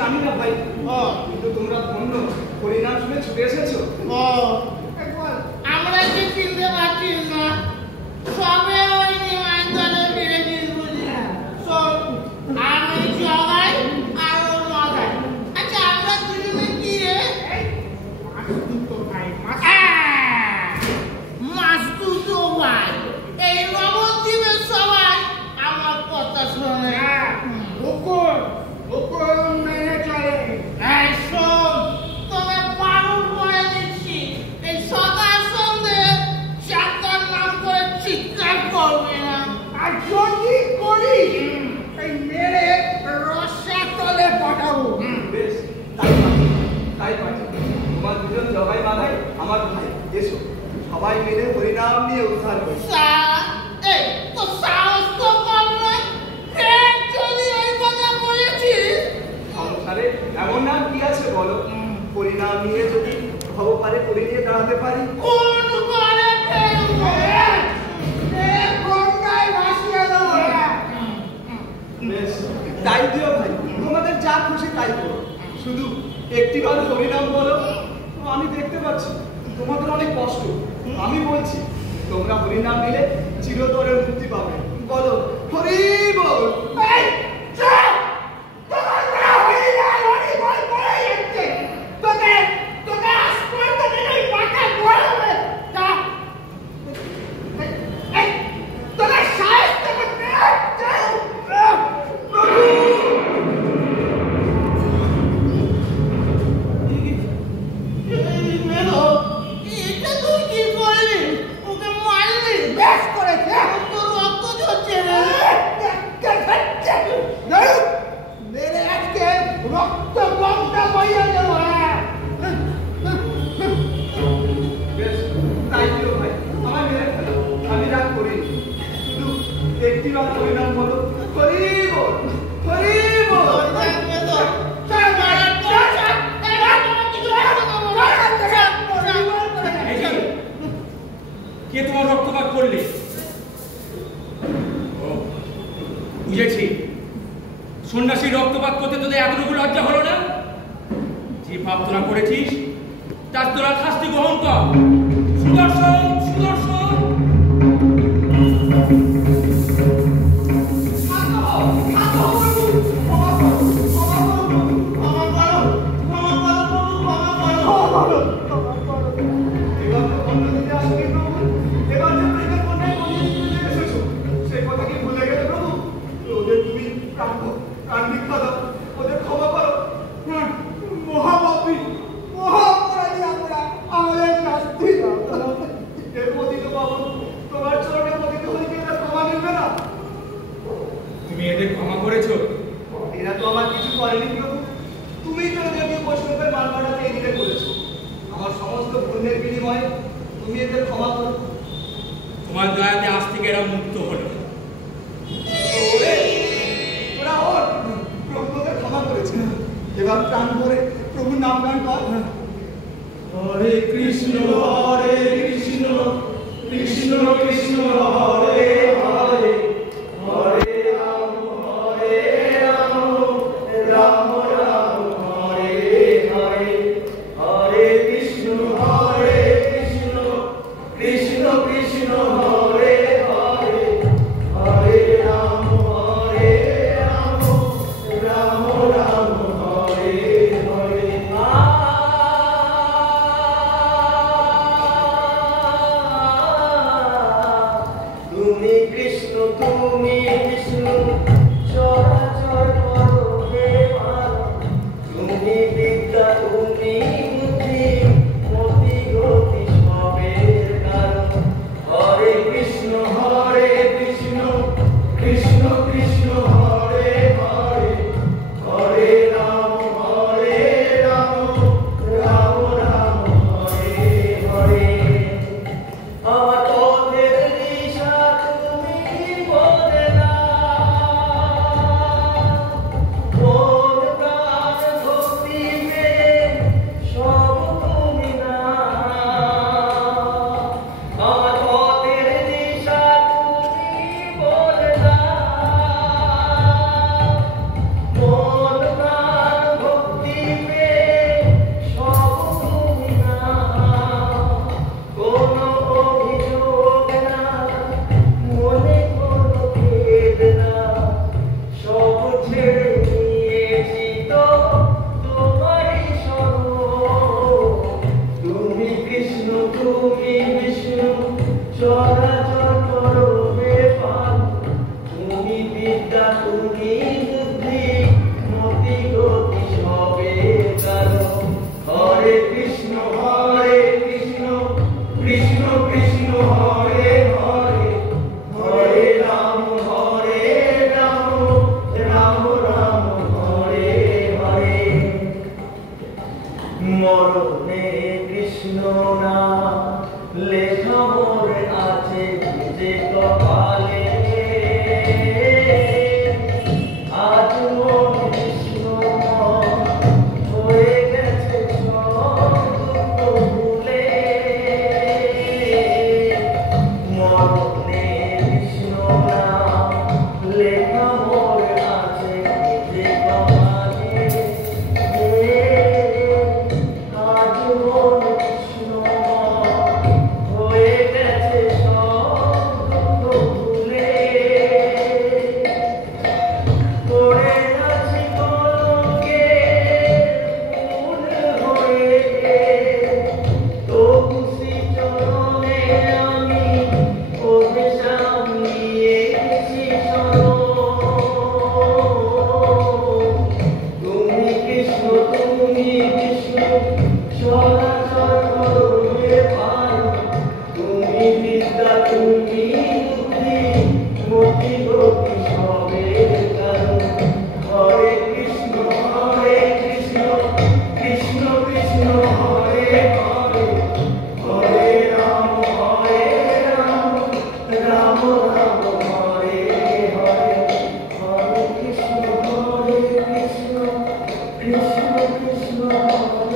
জানি না ভাই, কিন্তু তোমরা ধন্য, হরিনাম শুনে ছুটে এসেছো। আমরা কি চিনতে পারছি না, সবে ওই নিমন্ত্রণে ফিরেছিস বুঝি। আমি জগাই আর ও মগাই। আচ্ছা আমরা দুজনে কি রে? মাস্তুতো ভাই। এই নবদ্বীপের সবাই আমার কথা শোনে। মেনে চলে। শোন, তোকে পালন করে দিচ্ছি। এই সকাল সন্ধে চারটার নাম করে চিৎকার করবে না। আর যদি করি এই মেরে রসা তলে পাঠাবো। বেশ, তাই পাঠাবো। তোমার দুজন জগাই মাথায় আমার ভাই, এসো সবাই মিলে হরিনাম নিয়ে উদ্ধার করি। এই তো সাহস তো কম নয়। ফের যদি এই কথা বলেছিস, সংসারে এমন নাম কি আছে বলো, হরিনাম নিয়ে যদি ভবপারে করে নিয়ে দাঁড়াতে পারি। কোন করে ফেলবো? গঙ্গায় ভাসিয়ে দেবো। বেশ, তাই দিও ভাই, তোমাদের যা খুশি তাই করো, শুধু একটিবার হরিনাম বলো। আমি দেখতে পাচ্ছি তোমাদের অনেক কষ্ট, আমি বলছি তোমরা হরিনাম নিলে চিরতরে মুক্তি পাবে। বলো হরি বল। একটিবার হরিনাম বলো, হরি বল, হরি বল। কে তোমার রক্তপাত করলে? বুঝেছি, সন্ন্যাসী রক্তপাত করতে তোদের এতটুকু লজ্জা হলো না? যে পাপ তোরা করেছিস তার তোরা শাস্তি গ্রহণ কর। সুদর্শন, সুদর্শন। তুমি এদের ক্ষমা করেছো? এরা তো আমার কিছু করেনি প্রভু, তুমি তো এদেরকে বৈষ্ণবের মান বাড়াতে এদিকে করেছো। আমার সমস্ত পুণ্যের বিনিময়ে তুমি এদের ক্ষমা করো। তোমার দয়াতে আজ থেকে এরা মুক্ত হলো। ওরা ওর প্রভু তোদের ক্ষমা করেছে। এবার প্রাণ ভরে প্রভুর নাম গান কর। হরে কৃষ্ণ, হরে কৃষ্ণ, কৃষ্ণ কৃষ্ণ হরে হরে, হরে রাম, রাম রাম হরে হরে, হরে কৃষ্ণ, কৃষ্ণ কৃষ্ণ হরে হরে, হরে রাম, রাম রাম হরে হরে। তুমি কৃষ্ণ, তুমি বিষ্ণু, চরাচর করো হে মানব। তুমি বিদ্যা, তুমি বুদ্ধি, মতি গতি সবের কারণ। হরে কৃষ্ণ, কৃষ্ণ কৃষ্ণ হরে হরে, হরে রাম, রাম রাম হরে হরে। আমার পথের দিশা তুমি বলে দাও, মন প্রাণ ভক্তি পেয়ে চরাচর করবে পান তুমি বিদ্যা তুমি বুদ্ধি মতি গতি সবে কারো হরে কৃষ্ণ কৃষ্ণ কৃষ্ণ হরে হরে হরে রাম রাম রাম হরে হরে মরণে কৃষ্ণ নাম লেখা মোরে আছে যে কপালে আজ মন কৃষ্ণ হয়ে গেছে সব দুঃখ ভুলে মরণে কৃষ্ণ নাম লেখা মোরে আছে যে কপালে আজ মন কৃষ্ণ হয়ে গেছে সব দুঃখ ভুলে পড়ে আছি কলঙ্কে ফুল হয়ে তবু শ্রীচরণে আমি ওদের সামলিয়েছি তুমি কৃষ্ণ চরাচর করবে পান তুমি বিদ্যা তুমি বুদ্ধি মতি গতি সবে কারণ হরে কৃষ্ণ কৃষ্ণ কৃষ্ণ হরে হরে হরে রাম রাম রাম হরে হরে হরে কৃষ্ণ কৃষ্ণ কৃষ্ণ হরে